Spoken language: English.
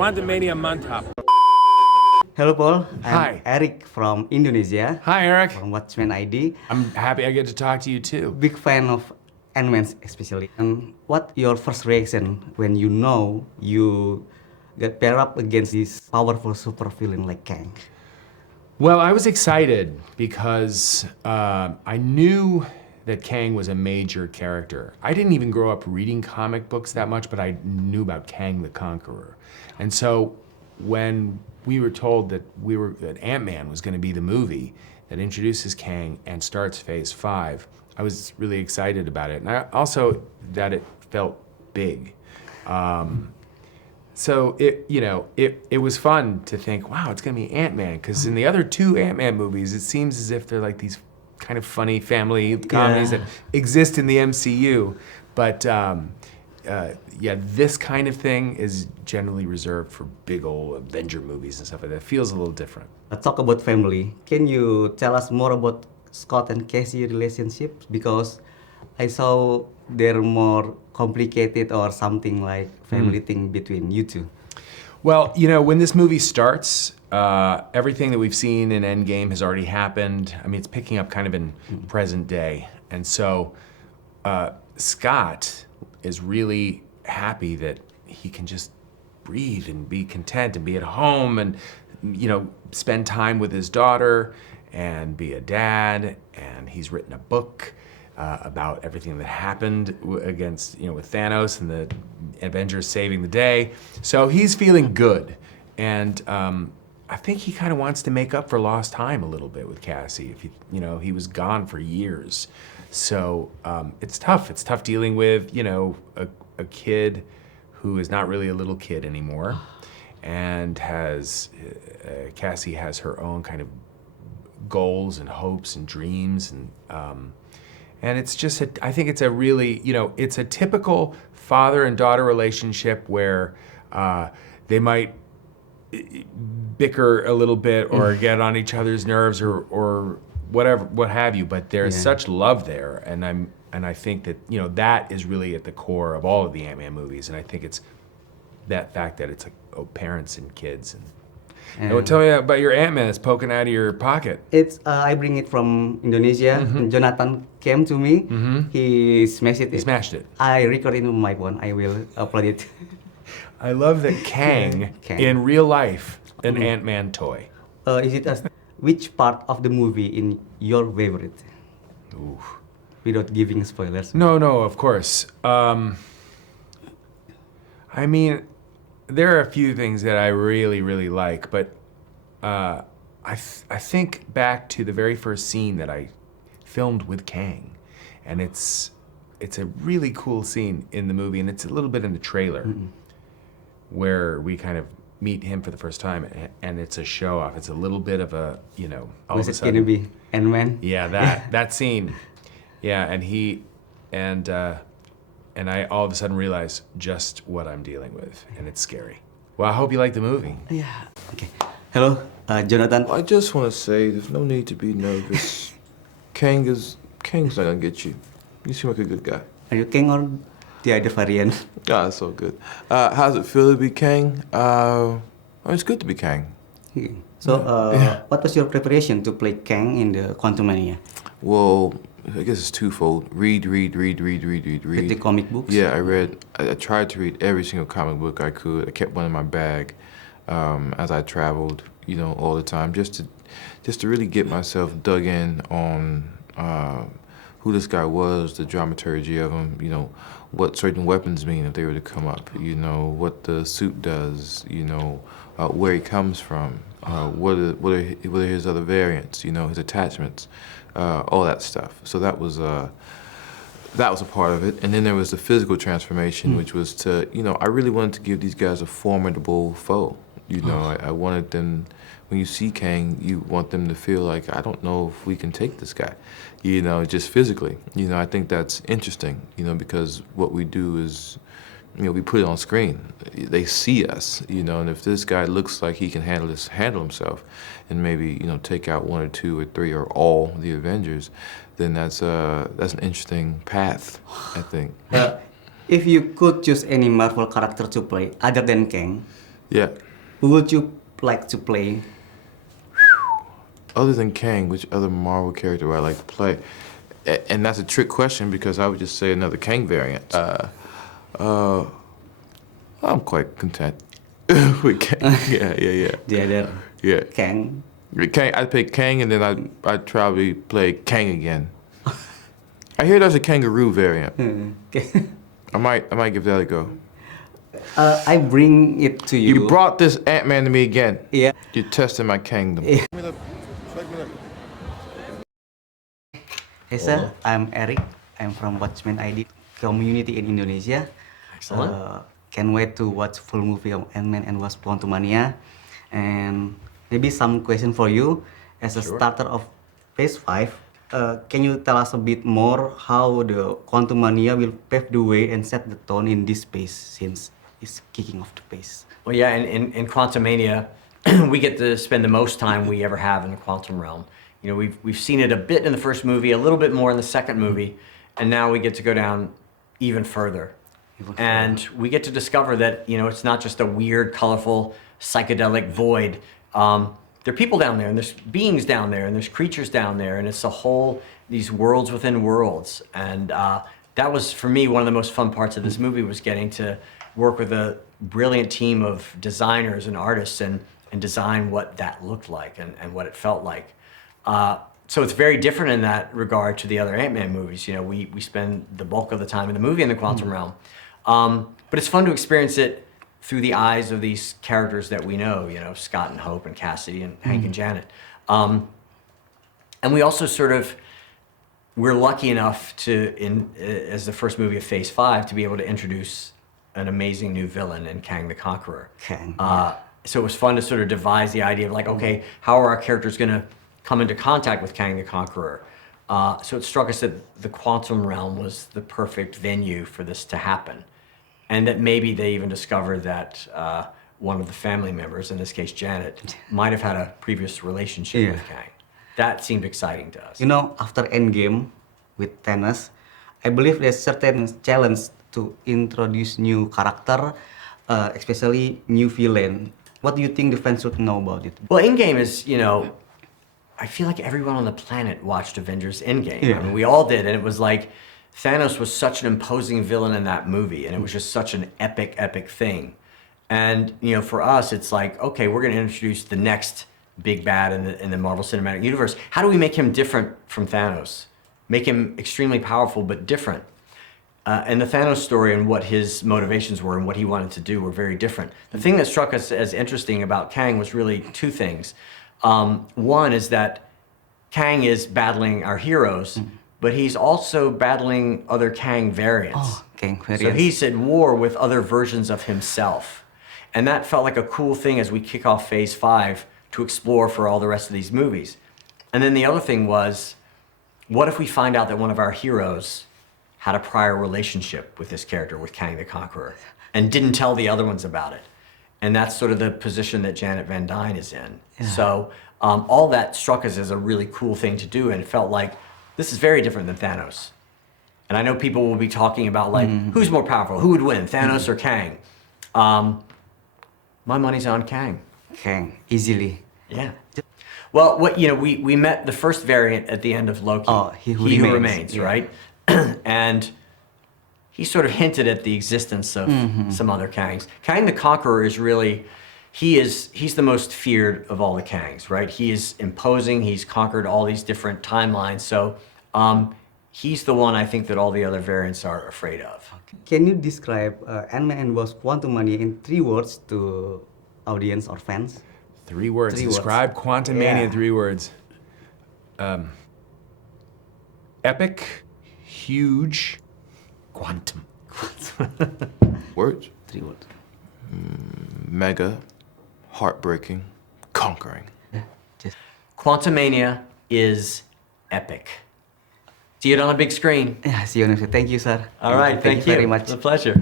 Quantumania Montop. Hello, Paul. Hi. I'm Eric from Indonesia. Hi, Eric. From Watchmen ID. I'm happy I get to talk to you too. Big fan of Ant-Man especially. And what your first reaction when you know you get paired up against this powerful supervillain like Kang? Well, I was excited because I knew that Kang was a major character. I didn't even grow up reading comic books that much, but I knew about Kang the Conqueror. And so when we were told that Ant-Man was going to be the movie that introduces Kang and starts Phase 5, I was really excited about it. And I also that it felt big. So it was fun to think, wow, it's gonna be Ant-Man, because in the other two Ant-Man movies, it seems as if they're like these kind of funny family comedies that exist in the MCU. But yeah, this kind of thing is generally reserved for big old Avenger movies and stuff like that. It feels a little different. Let's talk about family. Can you tell us more about Scott and Cassie relationship? Because I saw they're more complicated or something like family thing between you two. Well, when this movie starts, everything that we've seen in Endgame has already happened. I mean, it's picking up kind of in present day. And so Scott is really happy that he can just breathe and be content and be at home and, spend time with his daughter and be a dad. And he's written a book about everything that happened against, with Thanos and the Avengers saving the day. So he's feeling good. And I think he kind of wants to make up for lost time a little bit with Cassie. If he was gone for years. So it's tough. It's tough dealing with, a kid who is not really a little kid anymore, and Cassie has her own kind of goals and hopes and dreams, and it's just I think it's a really, it's a typical father and daughter relationship where they might bicker a little bit or get on each other's nerves or whatever, what have you, but there's such love there, and I think that that is really at the core of all of the Ant-Man movies, and I think it's that fact that it's like parents and kids. And tell me about your Ant-Man that's poking out of your pocket. It's I bring it from Indonesia. Jonathan came to me. He smashed it. He smashed it. I record it on my phone. I will upload it. I love that Kang, in real life, an Ant-Man toy. Is it which part of the movie in your favorite? Ooh. Without giving spoilers. No, of course. I mean, there are a few things that I really, really like, but I think back to the very first scene that I filmed with Kang, and it's a really cool scene in the movie, and it's a little bit in the trailer, where we kind of meet him for the first time, and it's a show off. It's a little bit of a, all Was of a it sudden, gonna be Ant-Man? Yeah, that scene. Yeah, and I all of a sudden realize just what I'm dealing with, and it's scary. Well, I hope you like the movie. Yeah. Okay. Hello, Jonathan. I just want to say there's no need to be nervous. Kang's not gonna get you. You seem like a good guy. Are you Kang or the other variant? Ah, that's so good. How's it feel to be Kang? It's good to be Kang. So, what was your preparation to play Kang in the Quantumania? Well, I guess it's twofold. Read. Read the comic books? Yeah, I tried to read every single comic book I could. I kept one in my bag as I traveled, all the time, just to really get myself dug in on who this guy was, the dramaturgy of him, what certain weapons mean if they were to come up, what the suit does, where he comes from, what are his other variants, his attachments, all that stuff. So that was a part of it. And then there was the physical transformation, which was to, I really wanted to give these guys a formidable foe. I wanted them, when you see Kang, you want them to feel like, I don't know if we can take this guy, just physically. I think that's interesting, because what we do is, we put it on screen. They see us, and if this guy looks like he can handle himself and maybe, take out one or two or three or all the Avengers, then that's an interesting path, I think. If you could choose any Marvel character to play other than Kang, Yeah. Who would you like to play? Other than Kang, which other Marvel character would I like to play? And that's a trick question because I would just say another Kang variant. I'm quite content with Kang. Yeah. The other Yeah. Kang. Kang, I'd pick Kang and then I'd probably play Kang again. I hear there's a kangaroo variant. Okay. I might give that a go. I bring it to you. You brought this Ant-Man to me again. Yeah. You're testing my kingdom. Yeah. Hey sir, I'm Eric. I'm from Watchmen ID community in Indonesia. Excellent. Can't wait to watch full movie of Ant-Man and Wasp Quantumania. And maybe some question for you. As a starter of Phase 5, can you tell us a bit more how the Quantumania will pave the way and set the tone in this space since it's kicking off the pace? Well, yeah, in Quantumania, we get to spend the most time we ever have in the quantum realm. You know, we've seen it a bit in the first movie, a little bit more in the second movie, and now we get to go down even further. And we get to discover that, you know, it's not just a weird, colorful, psychedelic void. There are people down there, and there's beings down there, and there's creatures down there, and it's a whole, these worlds within worlds. And that was, for me, one of the most fun parts of this movie was getting to work with a brilliant team of designers and artists and design what that looked like and what it felt like. So it's very different in that regard to the other Ant-Man movies. You know, we spend the bulk of the time in the movie in the quantum realm. But it's fun to experience it through the eyes of these characters that we know, you know, Scott and Hope and Cassidy and Hank and Janet. And we also sort of, we're lucky enough to, as the first movie of Phase 5, to be able to introduce an amazing new villain in Kang the Conqueror. Kang, So it was fun to sort of devise the idea of like, okay, how are our characters gonna come into contact with Kang the Conqueror? So it struck us that the quantum realm was the perfect venue for this to happen. And that maybe they even discovered that one of the family members, in this case Janet, might have had a previous relationship with Kang. That seemed exciting to us. You know, after Endgame with Thanos, I believe there's certain challenge to introduce new character, especially new villain. What do you think the fans should know about it? Well, Endgame is, you know, I feel like everyone on the planet watched Avengers Endgame. Yeah. I mean, we all did, and it was like Thanos was such an imposing villain in that movie, and it was just such an epic, epic thing. And, you know, for us, it's like, okay, we're going to introduce the next big bad in the Marvel Cinematic Universe. How do we make him different from Thanos? Make him extremely powerful, but different. And the Thanos story and what his motivations were and what he wanted to do were very different. The thing that struck us as interesting about Kang was really two things. One is that Kang is battling our heroes, but he's also battling other Kang variants. Oh, Kang variants. So he's at war with other versions of himself. And that felt like a cool thing as we kick off Phase 5 to explore for all the rest of these movies. And then the other thing was, what if we find out that one of our heroes had a prior relationship with this character, with Kang the Conqueror, and didn't tell the other ones about it? And that's sort of the position that Janet Van Dyne is in. Yeah. So all that struck us as a really cool thing to do, and it felt like this is very different than Thanos. And I know people will be talking about like, who's more powerful? Who would win, Thanos or Kang? My money's on Kang. Kang, easily. Yeah. Well, we met the first variant at the end of Loki. Oh, He Who Remains, yeah. right? And he sort of hinted at the existence of some other Kangs. Kang the Conqueror is really, he's the most feared of all the Kangs, right? He is imposing, he's conquered all these different timelines. So he's the one I think that all the other variants are afraid of. Can you describe Ant-Man and Wasp Quantumania in 3 words to audience or fans? 3 words. 3 Describe words. Quantumania in 3 words. Epic, huge, quantum. Words? 3 words. Mega, heartbreaking, conquering. Yeah, just Quantumania is epic. See it on a big screen. yeah. See you next week. Thank you, sir. All right, thank you you very much. It's a pleasure.